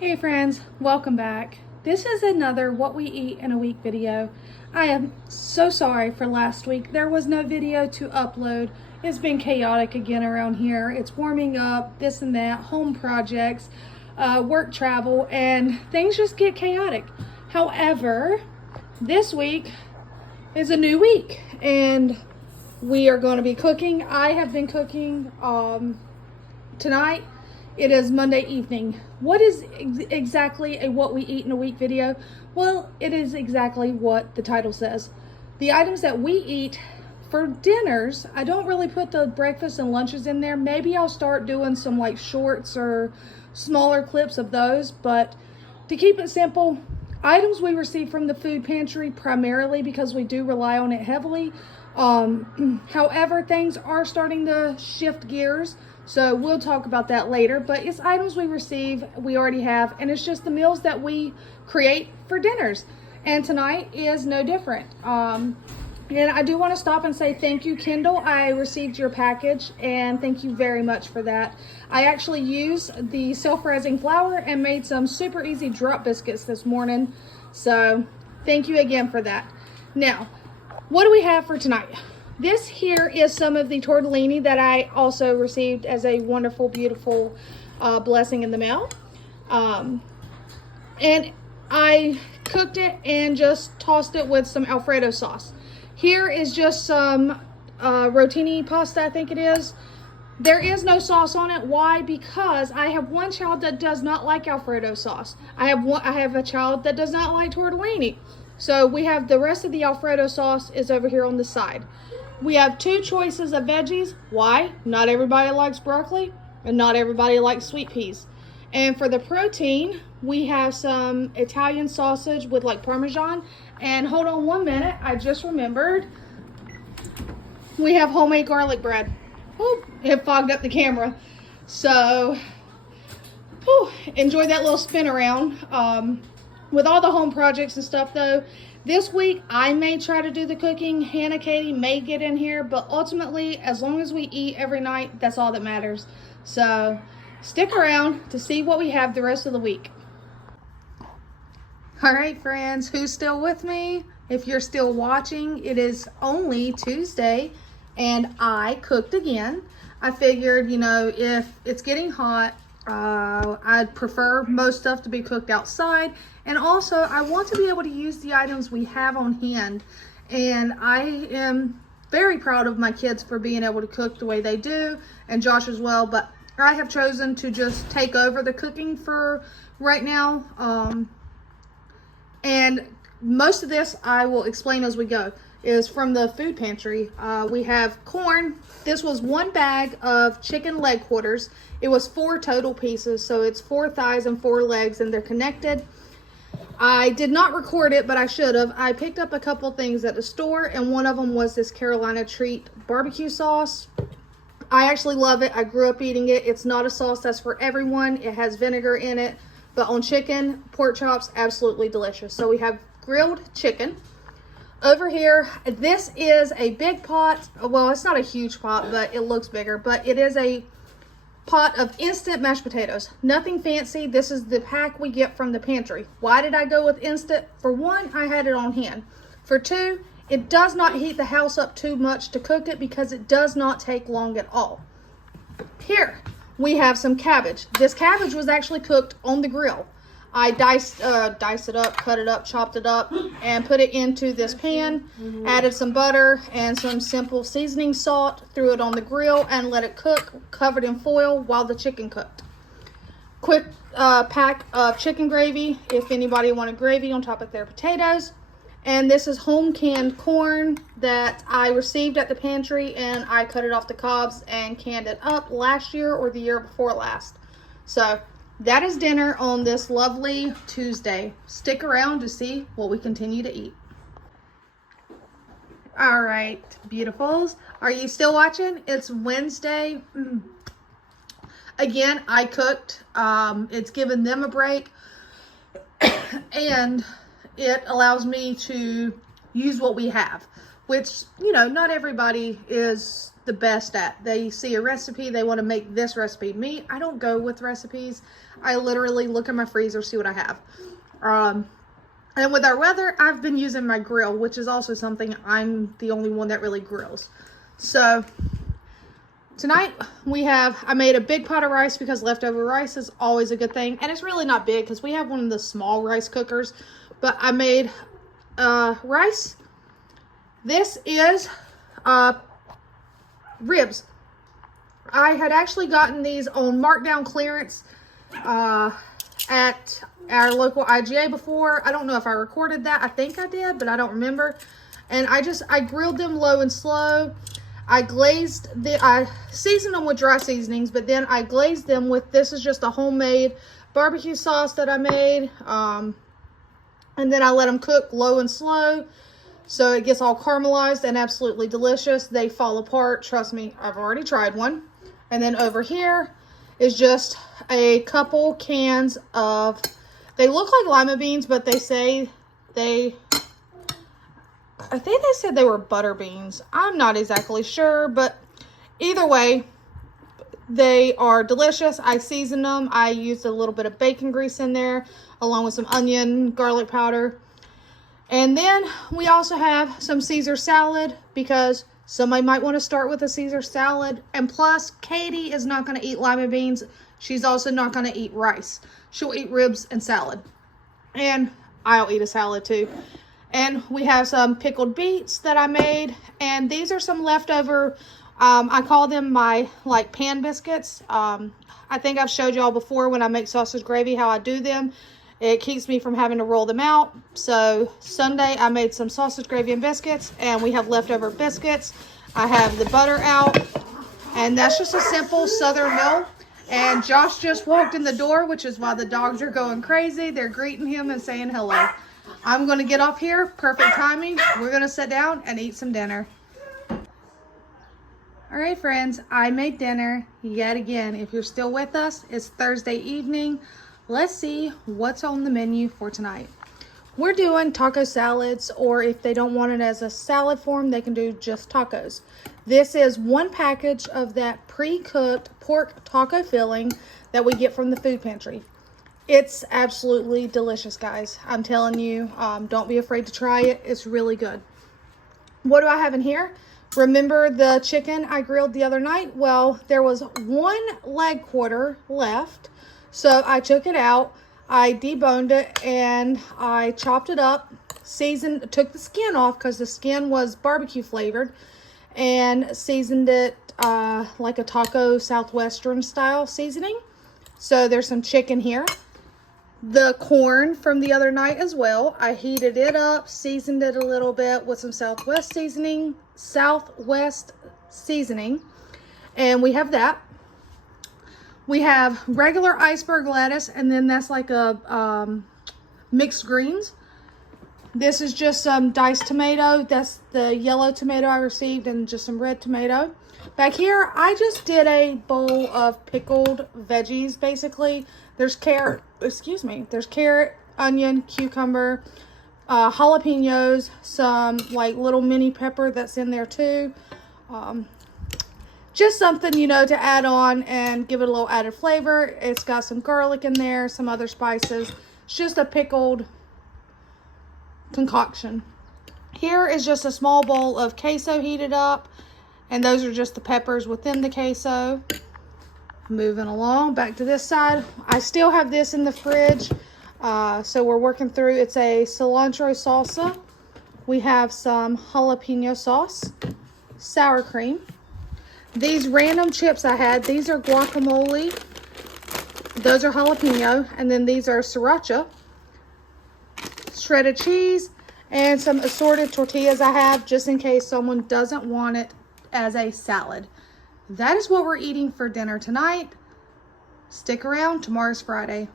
Hey friends, welcome back. This is another What We Eat in a Week video. I am so sorry for last week. There was no video to upload. It's been chaotic again around here. It's warming up, this and that, home projects, work travel, and things just get chaotic. However, this week is a new week and we are going to be cooking. I have been cooking tonight. It is Monday evening. What is exactly a What We Eat in a Week video? Well, it is exactly what the title says. The items that we eat for dinners. I don't really put the breakfast and lunches in there. Maybe I'll start doing some like shorts or smaller clips of those, but to keep it simple, items we receive from the food pantry primarily because we do rely on it heavily. However, things are starting to shift gears. So we'll talk about that later, but it's items we receive, we already have, and it's just the meals that we create for dinners. And tonight is no different. And I do want to stop and say thank you, Kendall. I received your package and thank you very much for that. I actually used the self-rising flour and made some super easy drop biscuits this morning. So thank you again for that. Now, what do we have for tonight? This here is some of the tortellini that I also received as a wonderful, beautiful blessing in the mail. And I cooked it and just tossed it with some Alfredo sauce. Here is just some rotini pasta, I think it is. There is no sauce on it. Why? Because I have one child that does not like Alfredo sauce. I have a child that does not like tortellini. So we have the rest of the Alfredo sauce is over here on the side. We have two choices of veggies. Why? Not everybody likes broccoli and not everybody likes sweet peas. And for the protein, we have some Italian sausage with like Parmesan. And hold on one minute, I just remembered. We have homemade garlic bread. Whew, it fogged up the camera. So, enjoy that little spin around. With all the home projects and stuff though, this week I may try to do the cooking. Hannah, Katie may get in here, but ultimately, as long as we eat every night, that's all that matters. So stick around to see what we have the rest of the week. All right, friends, who's still with me? If you're still watching, it is only Tuesday and I cooked again. I figured, if it's getting hot, I'd prefer most stuff to be cooked outside, and also I want to be able to use the items we have on hand, and I am very proud of my kids for being able to cook the way they do, and Josh as well, but I have chosen to just take over the cooking for right now, and most of this I will explain as we go. Is from the food pantry. We have corn. This was one bag of chicken leg quarters. It was 4 total pieces, so it's 4 thighs and 4 legs, and they're connected. I did not record it, but I should have. I picked up a couple things at the store, and one of them was this Carolina Treat barbecue sauce. I actually love it. I grew up eating it. It's not a sauce that's for everyone. It has vinegar in it, but on chicken, pork chops, absolutely delicious. So we have grilled chicken. Over here, this is a big pot. Well, it's not a huge pot, but it looks bigger. But it is a pot of instant mashed potatoes. Nothing fancy. This is the pack we get from the pantry. Why did I go with instant? For one, I had it on hand. For two, it does not heat the house up too much to cook it because it does not take long at all. Here, we have some cabbage. This cabbage was actually cooked on the grill. I diced it up, cut it up, chopped it up, and put it into this pan, added some butter and some simple seasoning salt, threw it on the grill, and let it cook, covered in foil while the chicken cooked. Quick pack of chicken gravy, if anybody wanted gravy on top of their potatoes. And this is home canned corn that I received at the pantry, and I cut it off the cobs and canned it up last year or the year before last. So that is dinner on this lovely Tuesday. Stick around to see what we continue to eat. All right, beautifuls. Are you still watching? It's Wednesday. Again, I cooked. It's given them a break. And it allows me to use what we have. which, you know, not everybody is the best at. They see a recipe, they want to make this recipe. Me, I don't go with recipes. I literally look in my freezer, see what I have. And with our weather, I've been using my grill, which is also something I'm the only one that really grills. So tonight I made a big pot of rice because leftover rice is always a good thing. And it's really not big because we have one of the small rice cookers. But I made rice. This is ribs. I had actually gotten these on markdown clearance at our local IGA before. I don't know if I recorded that. I think I did, but I don't remember. And I grilled them low and slow. I seasoned them with dry seasonings, but then I glazed them with, this is just a homemade barbecue sauce that I made. And then I let them cook low and slow, so it gets all caramelized and absolutely delicious. They fall apart. Trust me, I've already tried one. And then over here is just a couple cans of, they look like lima beans, but I think they said they were butter beans. I'm not exactly sure, but either way, they are delicious. I seasoned them. I used a little bit of bacon grease in there, along with some onion, garlic powder. And then we also have some Caesar salad, because somebody might want to start with a Caesar salad. And plus, Katie is not going to eat lima beans. She's also not going to eat rice. She'll eat ribs and salad. And I'll eat a salad too. And we have some pickled beets that I made. And these are some leftover, I call them my like pan biscuits. I think I've showed y'all before when I make sausage gravy how I do them. It keeps me from having to roll them out. So Sunday I made some sausage gravy and biscuits, and we have leftover biscuits. I have the butter out, and that's just a simple Southern meal. And Josh just walked in the door, which is why the dogs are going crazy. They're greeting him and saying hello. I'm going to get off here. Perfect timing. We're going to sit down and eat some dinner. All right, friends, I made dinner yet again. If you're still with us, it's Thursday evening. Let's see what's on the menu for tonight. We're doing taco salads, or if they don't want it as a salad form, they can do just tacos. This is one package of that pre-cooked pork taco filling that we get from the food pantry. It's absolutely delicious, guys. I'm telling you, don't be afraid to try it. It's really good. What do I have in here? Remember the chicken I grilled the other night? Well, there was one leg quarter left. So I took it out, I deboned it, and I chopped it up, took the skin off because the skin was barbecue flavored, and seasoned it like a taco southwestern style seasoning. So there's some chicken here. The corn from the other night as well. I heated it up, seasoned it a little bit with some Southwest seasoning, and we have that. We have regular iceberg lettuce, and then that's like a mixed greens. This is just some diced tomato. That's the yellow tomato I received, and just some red tomato. Back here, I just did a bowl of pickled veggies, basically. There's carrot, there's carrot, onion, cucumber, jalapenos, some like little mini pepper that's in there too. Just something, you know, to add on and give it a little added flavor. It's got some garlic in there, some other spices. It's just a pickled concoction. Here is just a small bowl of queso heated up, and those are just the peppers within the queso. Moving along, back to this side. I still have this in the fridge, so we're working through. It's a cilantro salsa. We have some jalapeno sauce, sour cream. These random chips I had, these are guacamole. Those are jalapeno, and then these are sriracha, shredded cheese, and some assorted tortillas I have just in case someone doesn't want it as a salad. That is what we're eating for dinner tonight. Stick around, tomorrow's Friday.